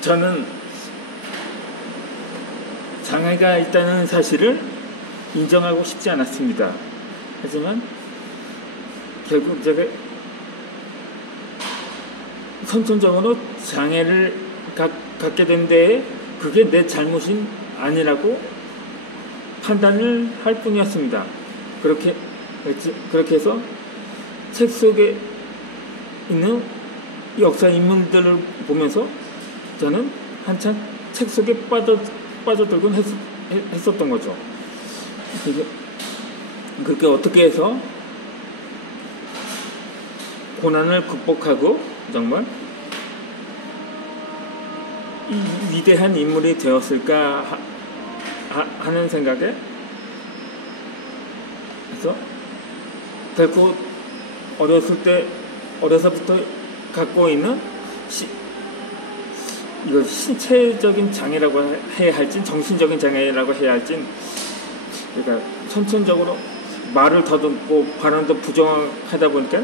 저는 장애가 있다는 사실을 인정하고 싶지 않았습니다. 하지만 결국 제가 선천적으로 장애를 갖게 된 데에 그게 내 잘못이 아니라고 판단을 할 뿐이었습니다. 그렇게 해서 책 속에 있는 역사 인물들을 보면서 저는 한참 책 속에 빠져들곤 했었던 거죠. 그렇게 어떻게 해서 고난을 극복하고 정말 이 위대한 인물이 되었을까 하는 생각에 그래서 결코 어려서부터 갖고 있는 이걸 신체적인 장애라고 해야 할진 정신적인 장애라고 해야 할진 그러니까 선천적으로 말을 더듬고 발언도 부정하다 보니까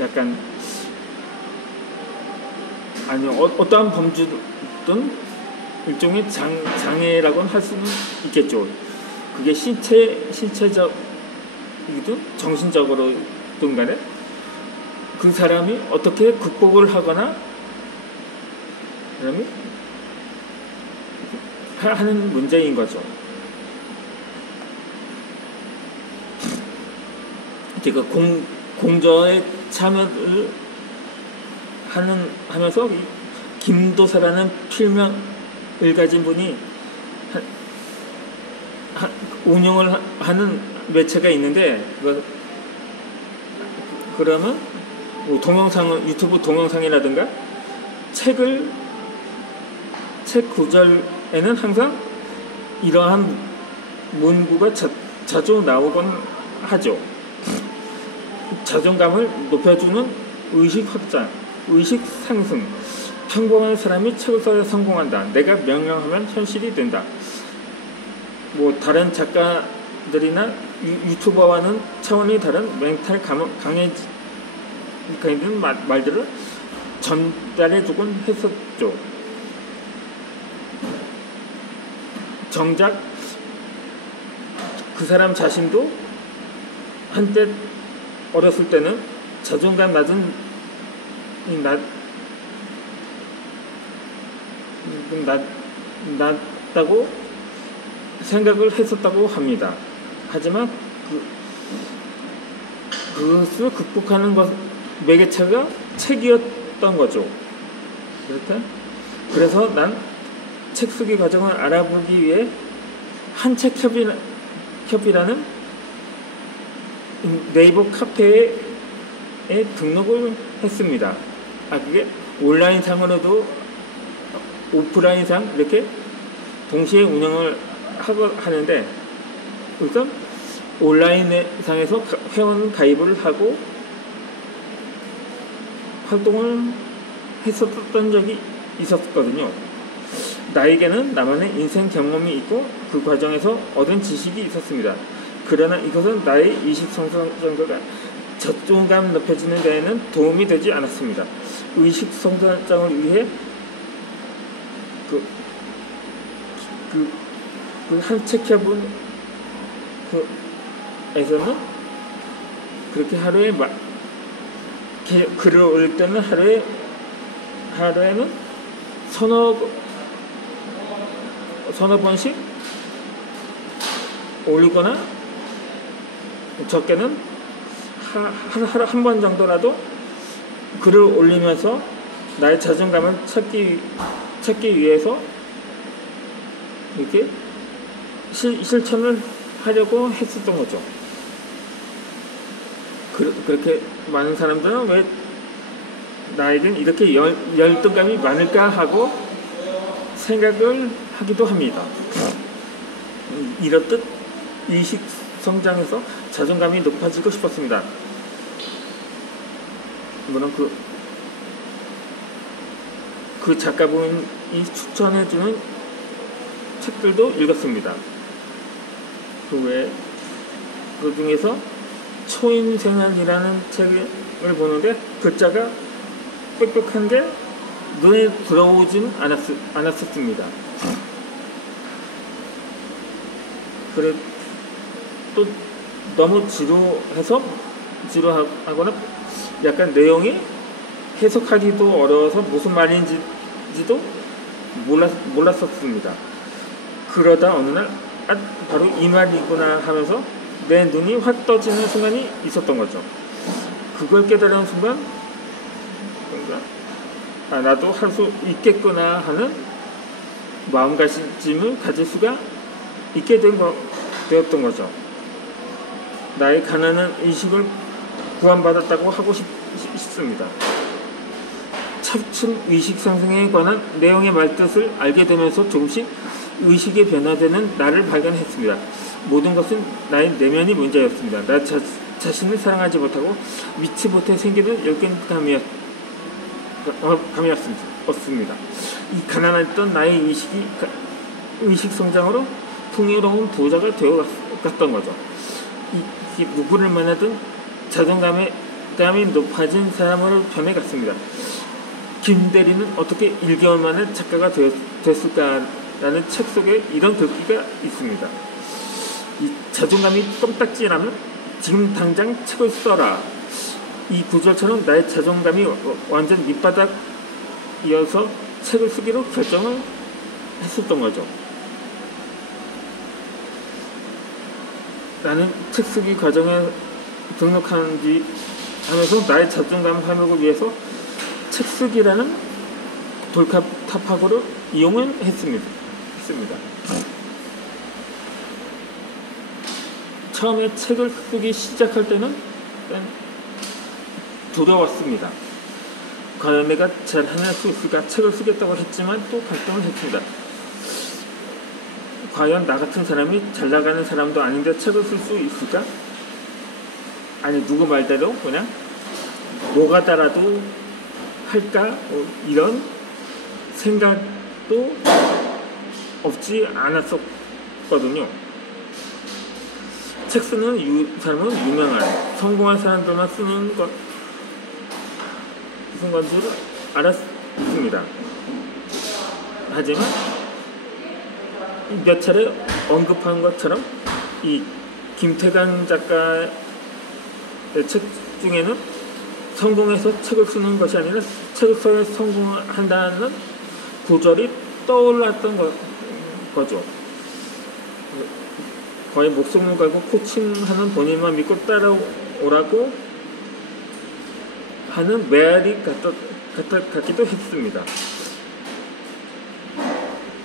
약간 어떠한 범주든 일종의 장애라고는 할 수는 있겠죠. 그게 신체적이든 정신적으로든 간에 그 사람이 어떻게 극복을 하거나 그러면 하는 문제인 거죠. 제가 공저에 참여를 하면서 김도사라는 필명을 가진 분이 운영을 하는 매체가 있는데 그러면 유튜브 동영상이라든가 책 구절에는 항상 이러한 문구가 자주 나오곤 하죠. 자존감을 높여주는 의식 확장, 의식 상승, 평범한 사람이 책을 써야 성공한다. 내가 명령하면 현실이 된다. 다른 작가들이나 유튜버와는 차원이 다른 멘탈 강해지는 말들을 전달해주곤 했었죠. 정작 그 사람 자신도 한때 어렸을 때는 자존감 낮다고 생각을 했었다고 합니다. 하지만 그것을 극복하는 매개체가 책이었던 거죠. 그래서 난 책 쓰기 과정을 알아보기 위해 한책협이라는 네이버 카페에 등록을 했습니다. 그게 온라인상으로도 오프라인상 이렇게 동시에 운영을 하는데 우선 온라인상에서 회원 가입을 하고 활동을 했었던 적이 있었거든요. 나에게는 나만의 인생 경험이 있고 그 과정에서 얻은 지식이 있었습니다. 그러나 이것은 나의 의식성장과 자존감 높여지는 데에는 도움이 되지 않았습니다. 의식성장을 위해 한책협은 에서는 그렇게 하루에 글을 올릴 때는 하루에는 서너 번씩 올리거나 적게는 하루 한 번 정도라도 글을 올리면서 나의 자존감을 찾기 위해서 이렇게 실천을 하려고 했었던 거죠. 그렇게 많은 사람들은 왜 나에겐 이렇게 열등감이 많을까 하고 생각을 하기도 합니다. 이렇듯 의식 성장해서 자존감이 높아지고 싶었습니다. 물론 그 작가분이 추천해주는 책들도 읽었습니다. 그 중에서 초인생활이라는 책을 보는데 글자가 빽빽한데 눈에 들어오진 않았었습니다. 그래 또 너무 지루하거나 약간 내용이 해석하기도 어려워서 무슨 말인지도 몰랐었습니다. 그러다 어느 날 바로 이 말이구나 하면서 내 눈이 확 떠지는 순간이 있었던 거죠. 그걸 깨달은 순간 나도 할 수 있겠구나 하는 마음가짐을 가질 수가 있게 되었던 거죠. 나의 가난한 의식을 구원받았다고 하고 싶습니다. 차츰 의식 상승에 관한 내용의 말뜻을 알게 되면서 조금씩 의식이 변화되는 나를 발견했습니다. 모든 것은 나의 내면이 문제였습니다. 나 자신을 사랑하지 못하고 믿지 못해 생기는 열등감이었습니다. 이 가난했던 나의 의식 성장으로 풍요로운 부자가 되어갔던 거죠. 누구를 만나든 자존감이 높아진 사람으로 변해갔습니다. 김대리는 어떻게 1개월 만에 작가가 됐을까라는 책 속에 이런 글귀가 있습니다. 이 자존감이 껌딱지라면 지금 당장 책을 써라. 이 구절처럼 나의 자존감이 완전 밑바닥이어서 책을 쓰기로 결정을 했었던 거죠. 나는 책 쓰기 과정에 등록하는지 하면서 나의 자존감 회복을 위해서 책 쓰기라는 돌탑학으로 이용을 했습니다. 처음에 책을 쓰기 시작할 때는 두려웠습니다. 과연 내가 잘 해낼 수 있을까? 책을 쓰겠다고 했지만 또 갈등을 했습니다. 과연 나 같은 사람이 잘 나가는 사람도 아닌데 책을 쓸 수 있을까? 아니 누구 말대로 그냥 노가다라도 할까? 이런 생각도 없지 않았었거든요. 책 쓰는 사람은 유명한 성공한 사람들만 쓰는 건 줄 알았습니다. 하지만 몇 차례 언급한 것처럼 이 김태강 작가의 책 중에는 성공해서 책을 쓰는 것이 아니라 책을 써야 성공한다는 구절이 떠올랐던 거죠. 거의 목숨을 걸고 코칭하는 본인만 믿고 따라오라고 하는 메아리 같기도 했습니다.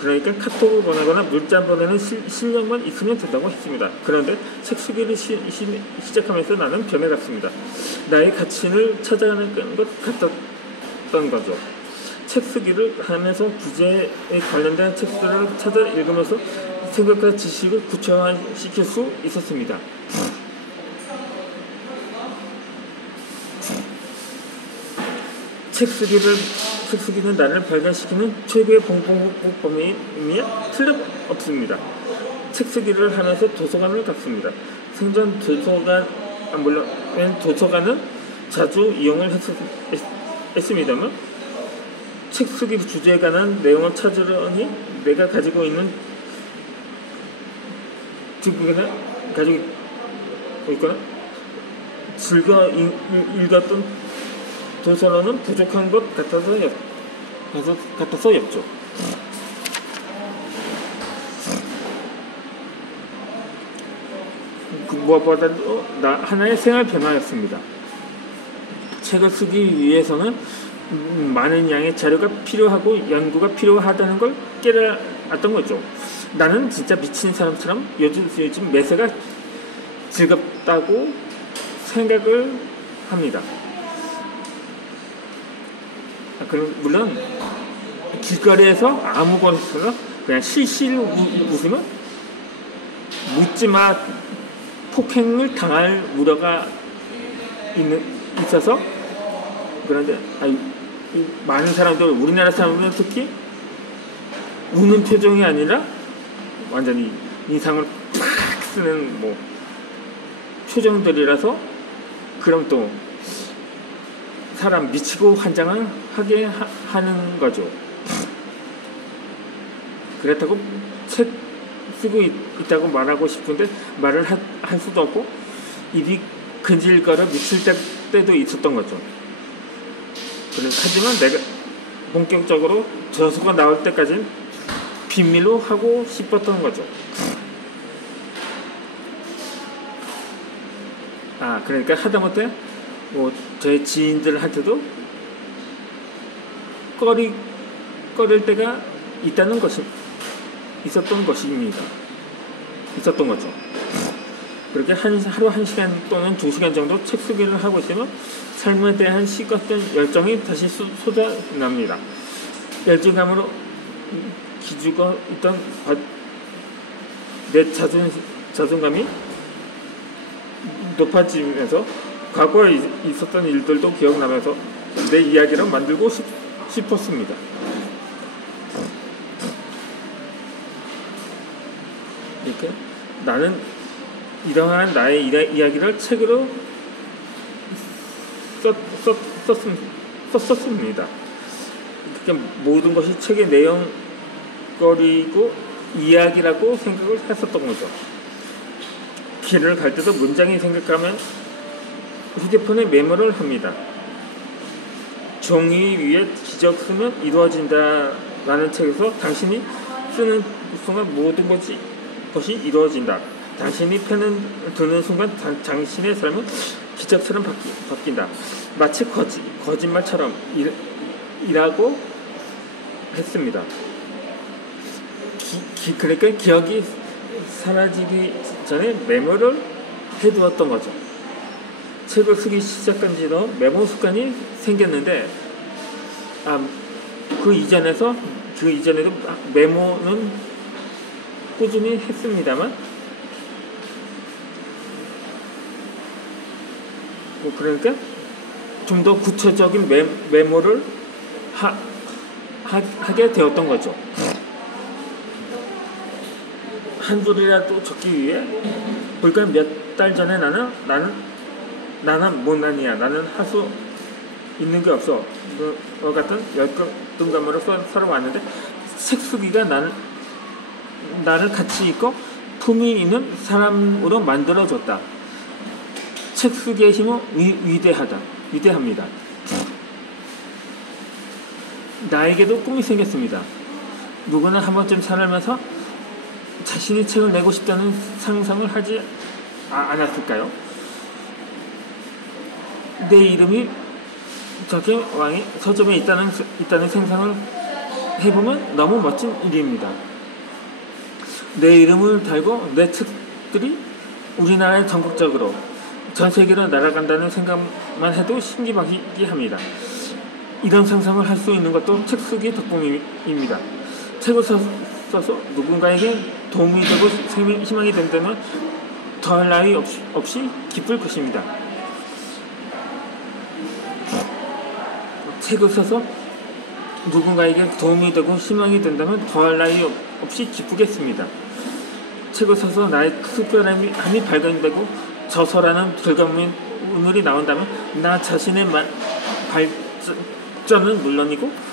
그러니까 카톡을 보내거나 문자 보내는 실력만 있으면 된다고 했습니다. 그런데 책 쓰기를 시작하면서 나는 변해갔습니다. 나의 가치를 찾아가는 것 같았던 거죠. 책 쓰기를 하면서 부재에 관련된 책들을 찾아 읽으면서 생각과 지식을 구체화시킬 수 있었습니다. 책 쓰기는 나를 발견시키는 최고의 범위이며 틀림없습니다. 책 쓰기를 하면서 도서관을 갔습니다. 생전 도서관은 자주 이용을 했습니다만 책 쓰기 주제에 관한 내용을 찾으려니 내가 가지고 있거나 즐겨 읽었던 도서로는 부족한 것 같아서였죠. 무엇보다도 하나의 생활 변화였습니다. 책을 쓰기 위해서는 많은 양의 자료가 필요하고 연구가 필요하다는 걸 깨달았던 거죠. 나는 진짜 미친 사람처럼 요즘 매사가 즐겁다고 생각을 합니다. 물론 길거리에서 아무거나 그냥 실실 웃으면 묻지마 폭행을 당할 우려가 있어서 그런데 많은 사람들 우리나라 사람들은 특히 우는 표정이 아니라 완전히 인상을 팍 쓰는 표정들이라서 그럼 또 사람 미치고 환장을 하게 하는 거죠. 그렇다고 책 쓰고 있다고 말하고 싶은데 말을 할 수도 없고 입이 근질거려 미칠 때도 있었던 거죠. 하지만 내가 본격적으로 저서가 나올 때까지는 비밀로 하고 싶었던 거죠. 그러니까 하다못해 뭐 저희 지인들한테도 꺼릴 때가 있었던 거죠. 그렇게 하루 1시간 또는 2시간 정도 책 쓰기를 하고 있으면 삶에 대한 식었던 열정이 다시 솟아납니다. 열정감으로 기죽어 있던 내 자존감이 높아지면서 과거에 있었던 일들도 기억나면서 내 이야기를 만들고 싶었습니다. 이렇게 나는 이러한 나의 이야기를 책으로 썼습니다. 그러니까 모든 것이 책의 내용거리고 이야기라고 생각을 했었던 거죠. 길을 갈 때도 문장이 생각하면 휴대폰에 메모를 합니다. 종이 위에 기적 쓰면 이루어진다라는 책에서 당신이 쓰는 순간 모든 것이 이루어진다. 당신이 펜을 드는 순간 당신의 삶은 기적처럼 바뀐다. 마치 거짓말처럼 이라고 했습니다. 그러니까 기억이 사라지기 전에 메모를 해두었던 거죠. 책을 쓰기 시작한 뒤로 메모 습관이 생겼는데 그 이전에도 메모는 꾸준히 했습니다만 그러니까 좀 더 구체적인 메모를 하게 되었던 거죠. 한 줄이라도 적기 위해 불과 몇 달 전에 나는 못난이야. 나는 할 수 있는 게 없어. 그 같은 열등감으로 살아왔는데 책 쓰기가 나를 가치 있고 품위 있는 사람으로 만들어줬다. 책 쓰기의 힘은 위대합니다. 나에게도 꿈이 생겼습니다. 누구나 한 번쯤 살면서 자신이 책을 내고 싶다는 상상을 하지 않았을까요? 내 이름이 저기 왕의 서점에 있다는 생상을 해보면 너무 멋진 일입니다. 내 이름을 달고 내 책들이 우리나라의 전국적으로 전 세계로 날아간다는 생각만 해도 신기하기합니다. 이런 상상을 할 수 있는 것도 책 쓰기 덕분입니다. 책을 써서 누군가에게 도움이 되고 희망이 된다면 더할 나위 없이 기쁠 것입니다. 책을 써서 누군가에게 도움이 되고 희망이 된다면 더할 나위 없이 기쁘겠습니다. 책을 써서 나의 특별함이 발견되고 저서라는 결과물이 나온다면 나 자신의 발전은 물론이고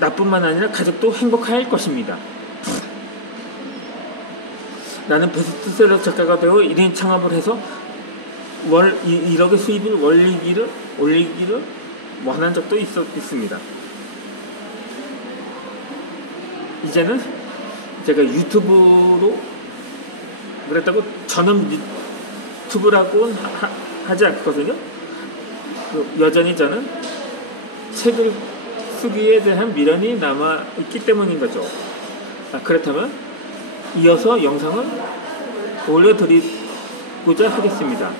나뿐만 아니라 가족도 행복할 것입니다. 나는 베스트셀러 작가가 되어 1인 창업을 해서 월 1억의 수입을 올리기를 원한 적도 있습니다. 이제는 제가 유튜브로 그랬다고 전원 유튜브라고 하지 않거든요. 여전히 저는 책을 쓰기에 대한 미련이 남아있기 때문인 거죠. 그렇다면 이어서 영상을 올려드리고자 하겠습니다.